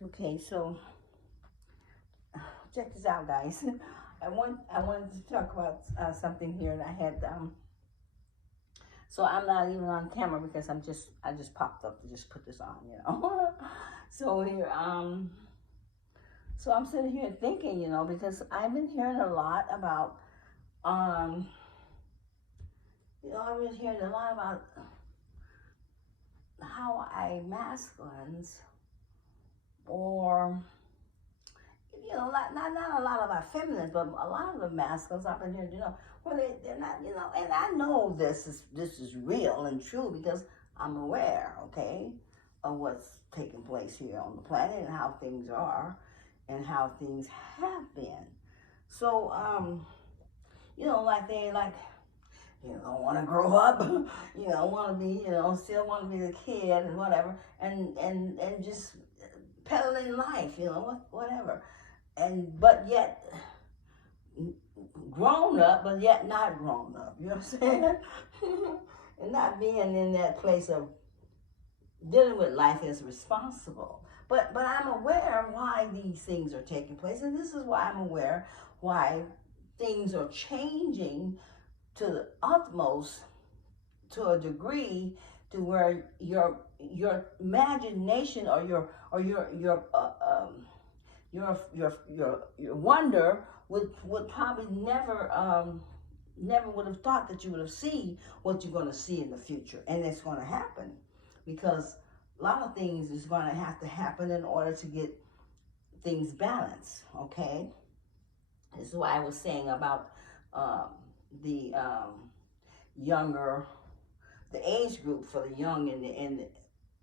Okay, so check this out, guys. I wanted to talk about something here, and I had so I'm not even on camera because I just popped up to just put this on, you know. So here so I'm sitting here thinking, you know, because I've been hearing a lot about um I've been hearing a lot about how I masculines, or not a lot of our feminines, but a lot of the masculines I've been hearing, where they're not, and I know this is real and true because I'm aware, okay, of what's taking place here on the planet and how things are and how things have been. So, like they like, want to grow up, want to be, still want to be the kid and whatever, and just peddling life, whatever, and but yet grown up, but yet not grown up. You know what I'm saying? And not being in that place of dealing with life as responsible. But I'm aware of why these things are taking place, and this is why I'm aware why things are changing to the utmost, to a degree, to where your imagination or your wonder would probably never would have thought that you would have seen what you're going to see in the future, and it's going to happen because a lot of things is going to have to happen in order to get things balanced. Okay, this is why I was saying about the younger, the age group for the young and the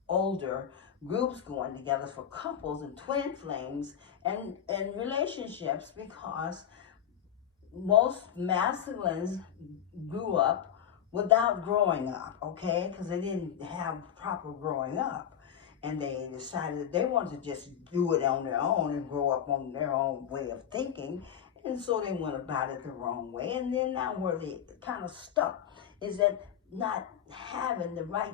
older groups going together for couples and twin flames and relationships, because most masculines grew up without growing up, okay, because they didn't have proper growing up, and they decided that they wanted to just do it on their own and grow up on their own way of thinking, and so they went about it the wrong way. And then now where they kind of stuck is that not having the right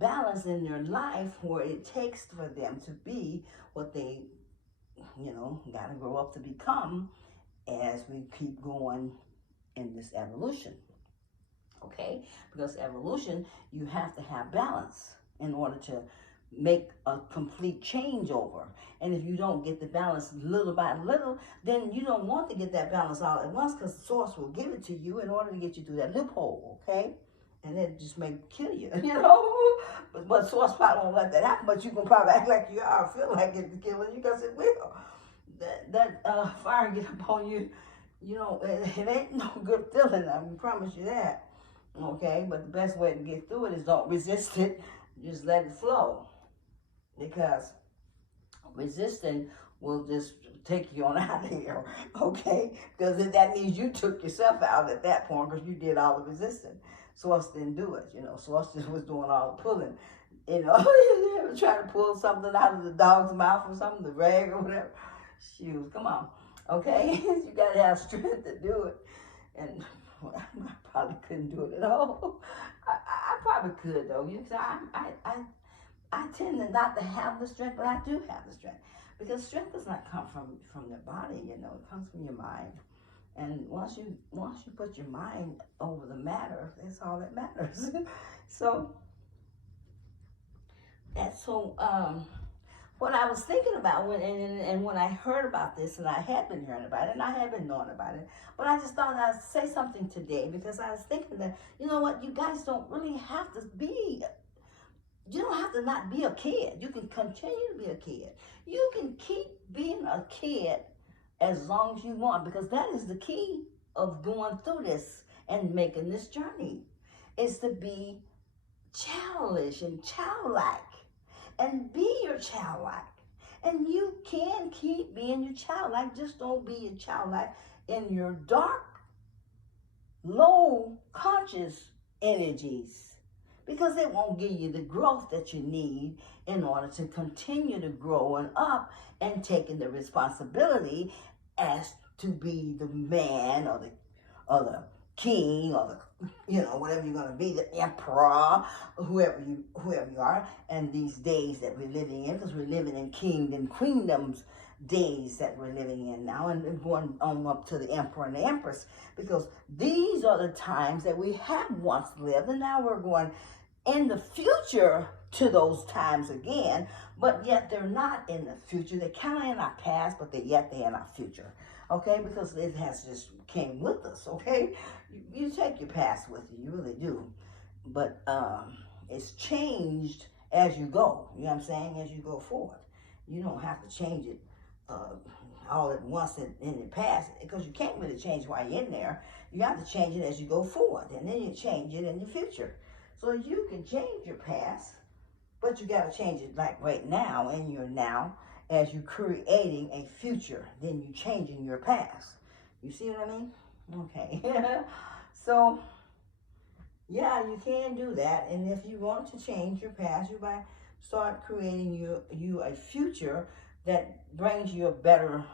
balance in their life where it takes for them to be what they, got to grow up to become as we keep going in this evolution. Okay? Because evolution, you have to have balance in order to make a complete changeover. And if you don't get the balance little by little, then you don't want to get that balance all at once, because the source will give it to you in order to get you through that loophole, okay? And it just may kill you, But source probably won't let that happen, but you can probably act like you are, feel like it's killing you, because it will. That fire get up on you, it ain't no good feeling, I can promise you that. Okay, but the best way to get through it is don't resist it, just let it flow, because resisting will just take you on out of here, okay? Because that means you took yourself out at that point, because you did all the resisting. Source didn't do it, Source just was doing all the pulling. You ever try to pull something out of the dog's mouth or something, the rag or whatever? Shoes, come on, okay? You got to have strength to do it. And well, I probably couldn't do it at all. I probably could though. I tend to not to have the strength, but I do have the strength, because strength does not come from the body. It comes from your mind. And once you put your mind over the matter, that's all that matters. So that's so. What I was thinking about and when I heard about this, and I had been hearing about it, and I had been knowing about it, but I just thought I'd say something today, because I was thinking that, you know what, you guys don't really have to be, you don't have to not be a kid. You can continue to be a kid. You can keep being a kid as long as you want, because that is the key of going through this and making this journey, is to be childish and childlike, and be your childlike. And you can keep being your childlike. Just don't be your childlike in your dark, low conscious energies, because it won't give you the growth that you need in order to continue to grow and up and taking the responsibility as to be the man or king or whatever you're going to be, the emperor, whoever you are. And these days that we're living in, because we're living in king and queendoms days that we're living in now, and going on up to the emperor and the empress, because these are the times that we have once lived, and now we're going in the future to those times again, but yet they're not in the future. They're kind of in our past, but they're in our future, okay? Because it has just came with us, okay? You take your past with you, you really do. But it's changed as you go, you know what I'm saying, as you go forward. You don't have to change it all at once in the past, because you can't really change while you're in there. You have to change it as you go forward, and then you change it in the future. So you can change your past, but you got to change it like right now, in your now, as you're creating a future. Then you're changing your past. You see what I mean? Okay. So, yeah, you can do that. And if you want to change your past, you might start creating you a future that brings you a better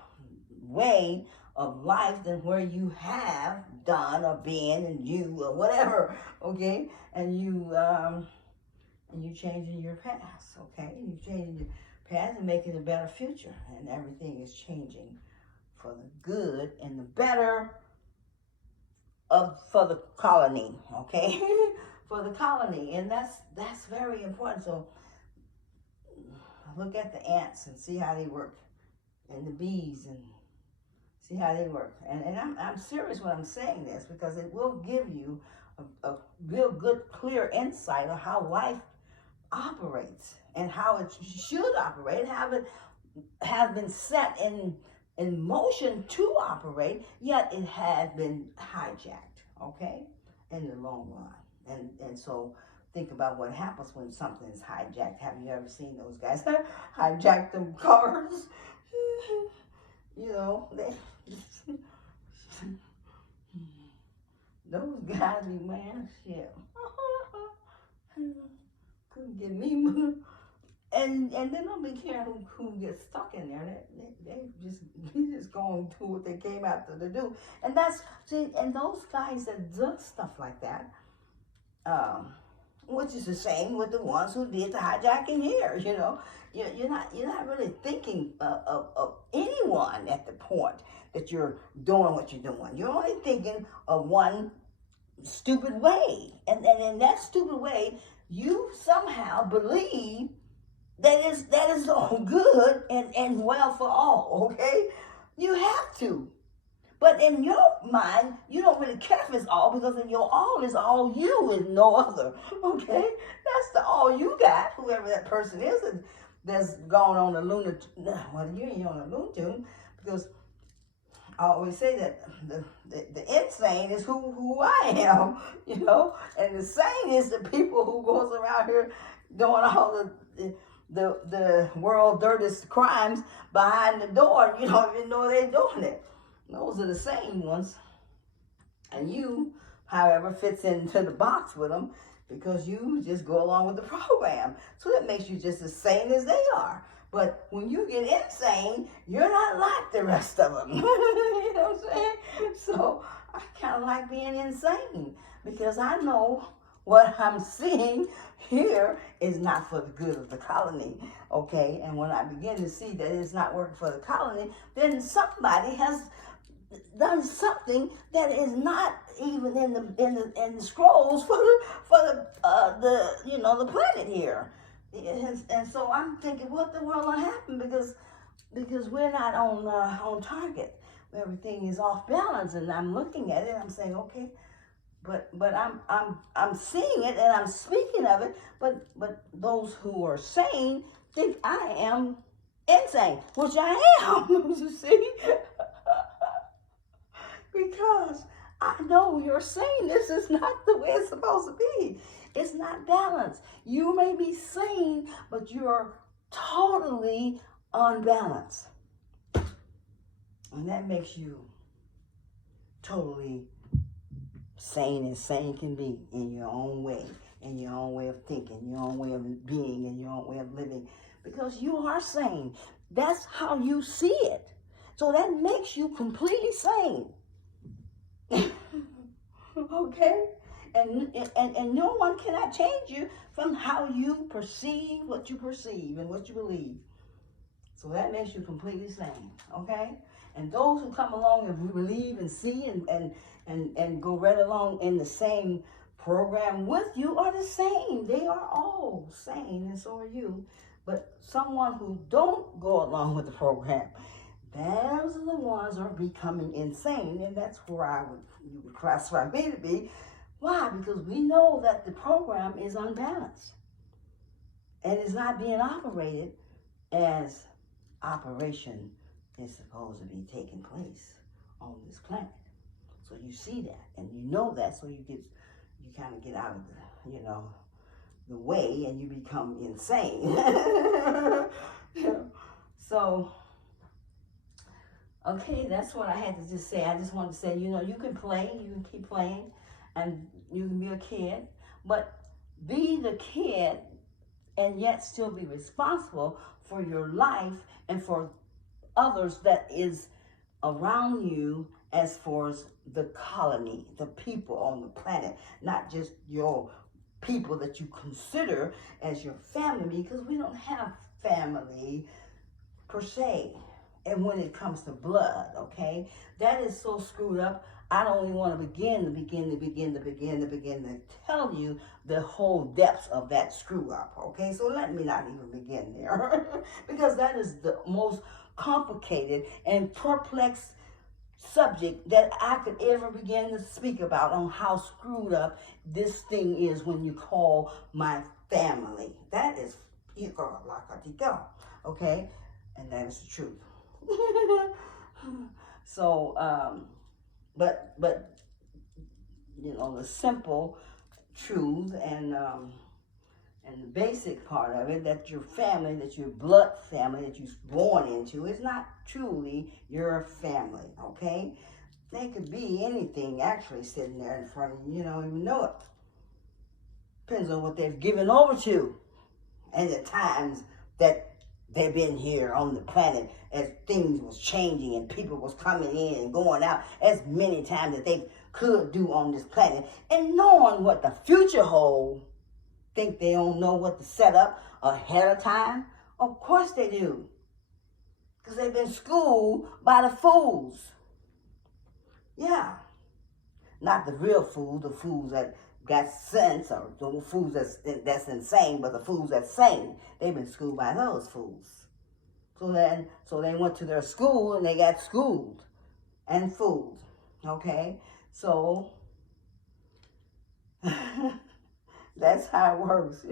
way of life than where you have done or been, and you or whatever, okay? And you changing your past, okay? You changing your past and making a better future, and everything is changing for the good and the better for the colony, okay? For the colony, and that's very important. So look at the ants and see how they work, and the bees, and see how they work. And I'm serious when I'm saying this, because it will give you a real good, clear insight of how life operates and how it should operate, how it has been set in motion to operate, yet it has been hijacked, okay, in the long run. And so think about what happens when something is hijacked. Have you ever seen those guys hijack them cars? You know, those guys be, man, shit. Couldn't get me. And they don't be caring who gets stuck in there. They just going to do what they came after to do. And and those guys that does stuff like that, which is the same with the ones who did the hijacking here, you know. You're not really thinking of anyone at the point that you're doing what you're doing. You're only thinking of one stupid way. And in that stupid way, you somehow believe that is all good and well for all, okay? You have to. But in your mind, you don't really care if it's all, because in your all is all you and no other, okay? That's the all you got, whoever that person is that's gone on a lunar, well, you ain't on a loon tune, because I always say that the insane is who I am, you know? And the sane is the people who goes around here doing all the world dirtiest crimes behind the door, and you don't even know they're doing it. Those are the same ones. And you, however, fits into the box with them, because you just go along with the program. So that makes you just as sane as they are. But when you get insane, you're not like the rest of them. You know what I'm saying? So I kind of like being insane, because I know what I'm seeing here is not for the good of the colony, okay? And when I begin to see that it's not working for the colony, then somebody has done something that is not even in the scrolls for the planet here. And so I'm thinking, what the world will happen, because we're not on target. Everything is off balance, and I'm looking at it and I'm saying, okay, but I'm seeing it and I'm speaking of it, but those who are sane think I am insane, which I am. You see? Because I know you're saying this is not the way it's supposed to be. It's not balanced. You may be sane, but you're totally unbalanced. And that makes you totally sane as sane can be, in your own way, in your own way of thinking, your own way of being, and your own way of living. Because you are sane. That's how you see it. So that makes you completely sane. Okay? And no one cannot change you from how you perceive what you perceive and what you believe. So that makes you completely sane, okay? And those who come along and believe and see and go right along in the same program with you are the same. They are all sane, and so are you. But someone who don't go along with the program, those are the ones who are becoming insane, and that's where you would classify me to be. Why? Because we know that the program is unbalanced and is not being operated as operation is supposed to be taking place on this planet. So you see that and you know that, so you kind of get out of the way, and you become insane. So okay, that's what I had to just say. I just wanted to say, you can play, you can keep playing, and you can be a kid, but be the kid and yet still be responsible for your life and for others that is around you, as far as the colony, the people on the planet, not just your people that you consider as your family, because we don't have family per se. And when it comes to blood, okay, that is so screwed up. I don't even want to begin to tell you the whole depths of that screw up, okay? So let me not even begin there because that is the most complicated and perplexed subject that I could ever begin to speak about, on how screwed up this thing is when you call my family. That is, okay? And that is the truth. So, but the simple truth and the basic part of it, that your family, that your blood family that you're born into, is not truly your family, okay? They could be anything actually sitting there in front of you. You don't even know it. Depends on what they've given over to and the times that they've been here on the planet, as things was changing and people was coming in and going out as many times that they could do on this planet. And knowing what the future holds, think they don't know what to set up ahead of time? Of course they do. Because they've been schooled by the fools. Yeah. Not the real fools, the fools that got sense, or the fools that's insane, but the fools that's sane. They've been schooled by those fools. So they went to their school and they got schooled and fooled. Okay? So that's how it works,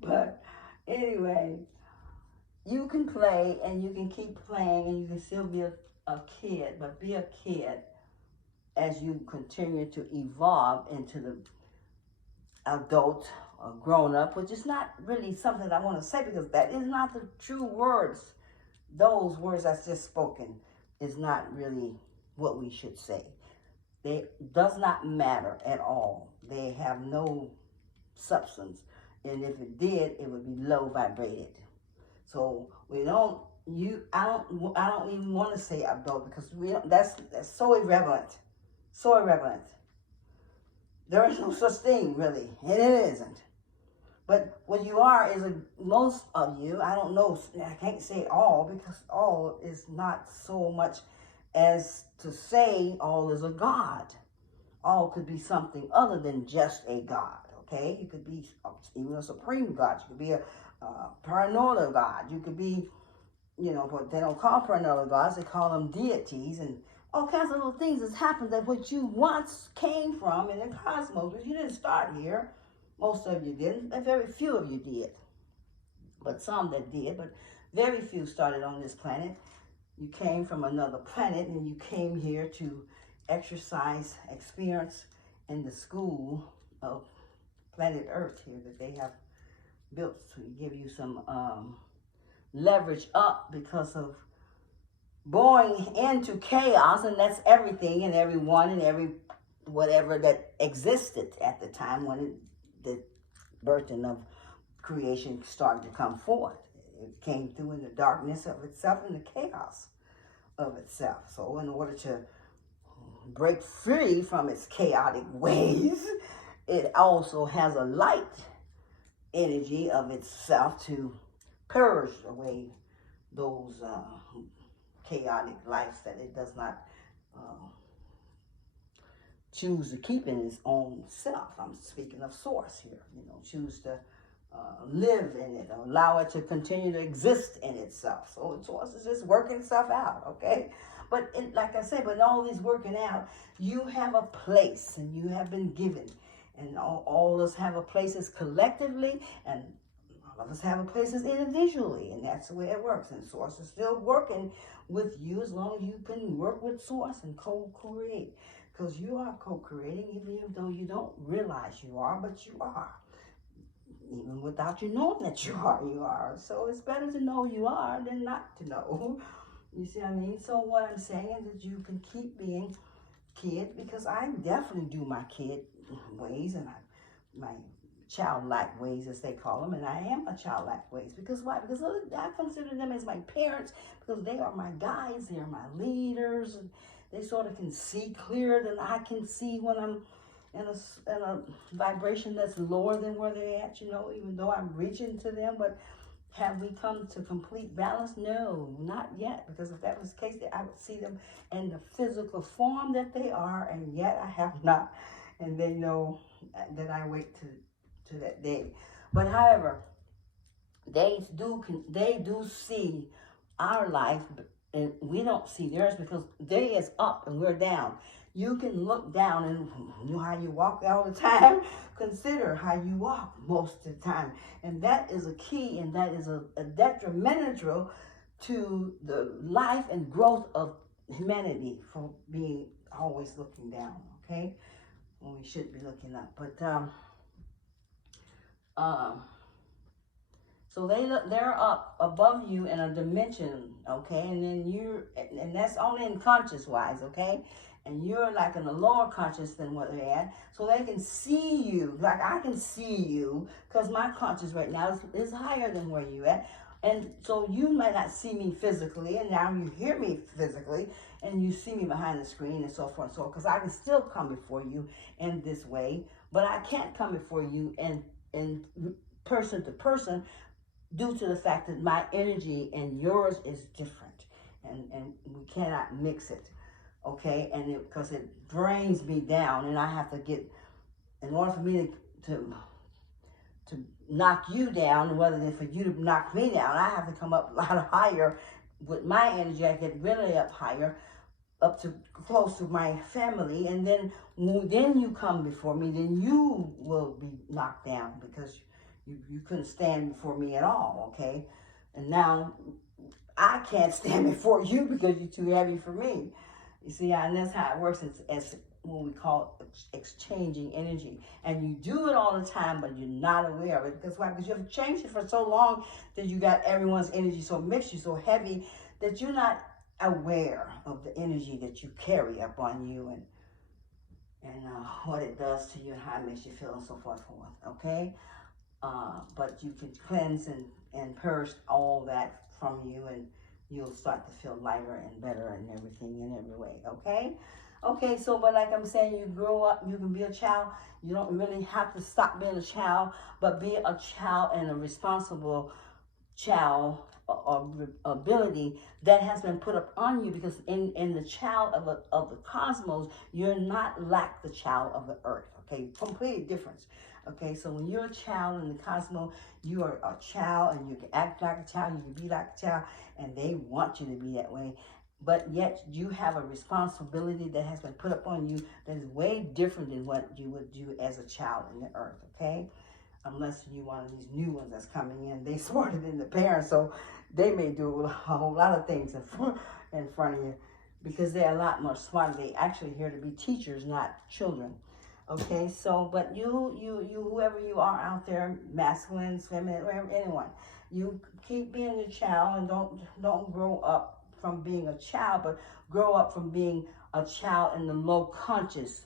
But anyway, you can play and you can keep playing and you can still be a kid, but be a kid as you continue to evolve into the adult or grown up, which is not really something I want to say, because that is not the true words. Those words that's just spoken is not really what we should say. They does not matter at all. They have no substance, and if it did, it would be low vibrated. So we don't. I don't even want to say adult, because that's so irrelevant. So irrelevant. There is no such thing, really, and it isn't. But what you are is most of you. I don't know. I can't say all, because all is not so much as to say all is a God. All could be something other than just a God. Okay, you could be even a supreme God. You could be a paranormal God. You could be, but they don't call paranormal gods. They call them deities, and all kinds of little things has happened that what you once came from in the cosmos, but you didn't start here. Most of you didn't, and very few of you did. But some that did, but very few started on this planet. You came from another planet, and you came here to exercise experience in the school of planet Earth here that they have built to give you some leverage up because of going into chaos, and that's everything and everyone and every whatever that existed at the time when the birthing of creation started to come forth. It came through in the darkness of itself and the chaos of itself. So in order to break free from its chaotic ways, it also has a light energy of itself to purge away those chaotic lives that it does not choose to keep in its own self. I'm speaking of source here. Choose to live in it, or allow it to continue to exist in itself. So source is just working itself out, okay? But like I said, but in all these working out, you have a place, and you have been given. And all of us have a places collectively, and all of us have a places individually, and that's the way it works. And source is still working with you as long as you can work with source and co-create. Because you are co-creating, even though you don't realize you are, but you are. Even without you knowing that you are. So it's better to know you are than not to know. You see what I mean? So what I'm saying is that you can keep being kid, because I definitely do my kid ways and my childlike ways, as they call them, and I am a childlike ways. Because why? Because I consider them as my parents, because they are my guides, they are my leaders, and they sort of can see clearer than I can see when I'm in a vibration that's lower than where they're at, even though I'm reaching to them. But have we come to complete balance? No, not yet. Because if that was the case, I would see them in the physical form that they are, and yet I have not. And they know that I wait to that day. But however, they do see our life, and we don't see theirs, because they is up and we're down. You can look down, and you know how you walk all the time. Consider how you walk most of the time. And that is a key, and that is a detrimental to the life and growth of humanity, for being always looking down, okay? When we should be looking up. But so they're up above you in a dimension, okay? And then and that's only in conscious wise, okay? And you're like in a lower conscious than what they're at. So they can see you, like I can see you, because my conscious right now is higher than where you at. And so you might not see me physically, and now you hear me physically, and you see me behind the screen and so forth and so on, because I can still come before you in this way, but I can't come before you in person to person, due to the fact that my energy and yours is different, and we cannot mix it, okay? And because it brings me down, and I have to get, in order for me to knock you down, rather than for you to knock me down, I have to come up a lot higher with my energy. I get really up higher, up to close to my family, and then you come before me, then you will be knocked down, because you couldn't stand before me at all, okay? And now I can't stand before you because you're too heavy for me. You see, and that's how it works, as when we call it exchanging energy. And you do it all the time, but you're not aware of it. Because why? Because you have changed it for so long that you got everyone's energy so mixed, you're so heavy, that you're not aware of the energy that you carry up on you, and what it does to you, and how it makes you feel, and so forth, okay? But you can cleanse and purge all that from you, and you'll start to feel lighter and better and everything in every way, okay? Okay, so, but like I'm saying, you grow up, you can be a child. You don't really have to stop being a child, but be a child, and a responsible child or ability that has been put up on you, because in the child of the cosmos, you're not like the child of the earth, okay? Completely different. Okay, so when you're a child in the cosmos, you are a child, and you can act like a child, you can be like a child, and they want you to be that way. But yet you have a responsibility that has been put upon you that is way different than what you would do as a child in the earth, okay? Unless you're one of these new ones that's coming in. They smarter than the parents, so they may do a whole lot of things in front of you, because they're a lot more smarter. They actually here to be teachers, not children. Okay, so, but you, whoever you are out there, masculine, feminine, anyone, you keep being a child, and don't grow up from being a child, but grow up from being a child in the low conscious.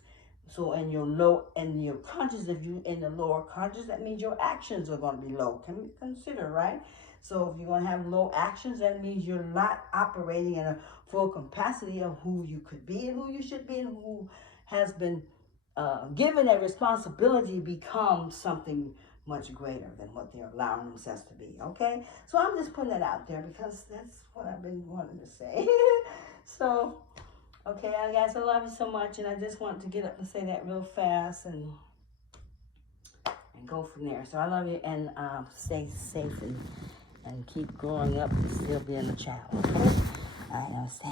So in your conscious, if you in the lower conscious, that means your actions are going to be low. Can we consider, right? So if you're going to have low actions, that means you're not operating in a full capacity of who you could be and who you should be, and who has been given a responsibility to become something much greater than what they're allowing themselves to be. Okay, so I'm just putting that out there because that's what I've been wanting to say. So, okay, guys, I love you so much, and I just want to get up and say that real fast and go from there. So I love you, and stay safe and keep growing up and still being a child. Okay, I understand.